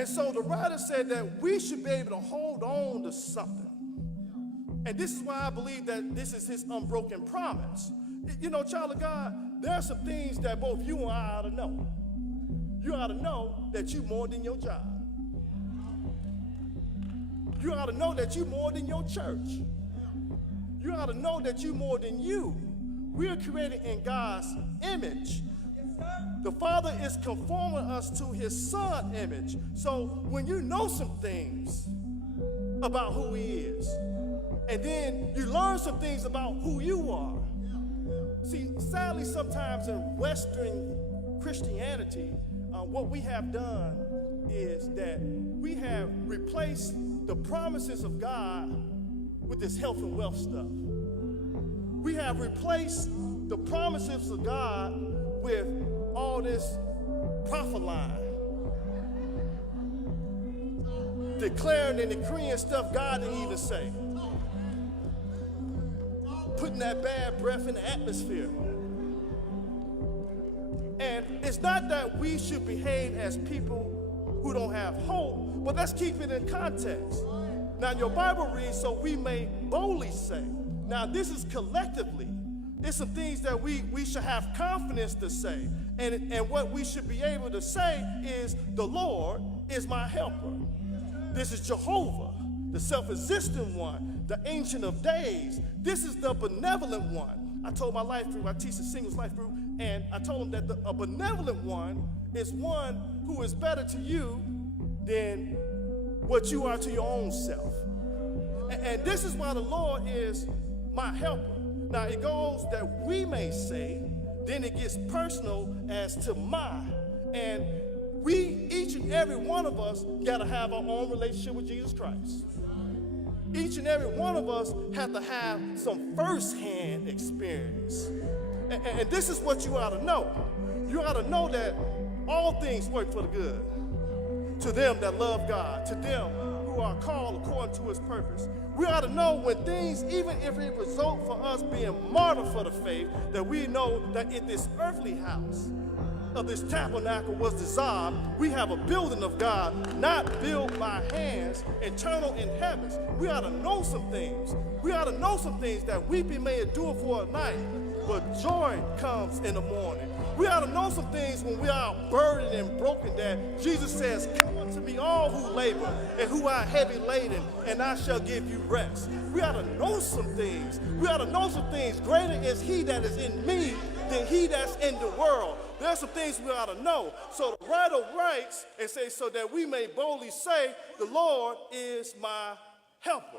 And so the writer said that we should be able to hold on to something. And this is why I believe that this is his unbroken promise. You know, child of God, there are some things that both you and I ought to know. You ought to know that you're more than your job. You ought to know that you're more than your church. You ought to know that you're more than you. We are created in God's image. The Father is conforming us to his Son image. So when you know some things about who he is, and then you learn some things about who you are. See, sadly, sometimes in Western Christianity, what we have done is that we have replaced the promises of God with this health and wealth stuff. We have replaced the promises of God with all this prophet line, declaring and decreeing stuff God didn't even say, putting that bad breath in the atmosphere. And it's not that we should behave as people who don't have hope, but let's keep it in context. Now, your Bible reads, so we may boldly say. Now, this is collectively. It's some things that we should have confidence to say. And what we should be able to say is, the Lord is my helper. This is Jehovah, the self-existent one, the Ancient of Days. This is the benevolent one. I told my life group, I teach the singles life group, and I told them that a benevolent one is one who is better to you than what you are to your own self. And this is why the Lord is my helper. Now it goes that we may say, then it gets personal as to my. And we, each and every one of us, got to have our own relationship with Jesus Christ. Each and every one of us have to have some first-hand experience. And this is what you ought to know. You ought to know that all things work for the good to them that love God, to them who are called according to his purpose. We ought to know when things, even if it result for us being martyred for the faith, that we know that if this earthly house of this tabernacle was dissolved, we have a building of God, not built by hands, eternal in heavens. We ought to know some things. We ought to know some things that weeping may endure for a night, but joy comes in the morning. We ought to know some things when we are burdened and broken, that Jesus says, come unto me all who labor and who are heavy laden, and I shall give you rest. We ought to know some things. We ought to know some things. Greater is he that is in me than he that's in the world. There are some things we ought to know. So the writer writes and says, so that we may boldly say, the Lord is my helper.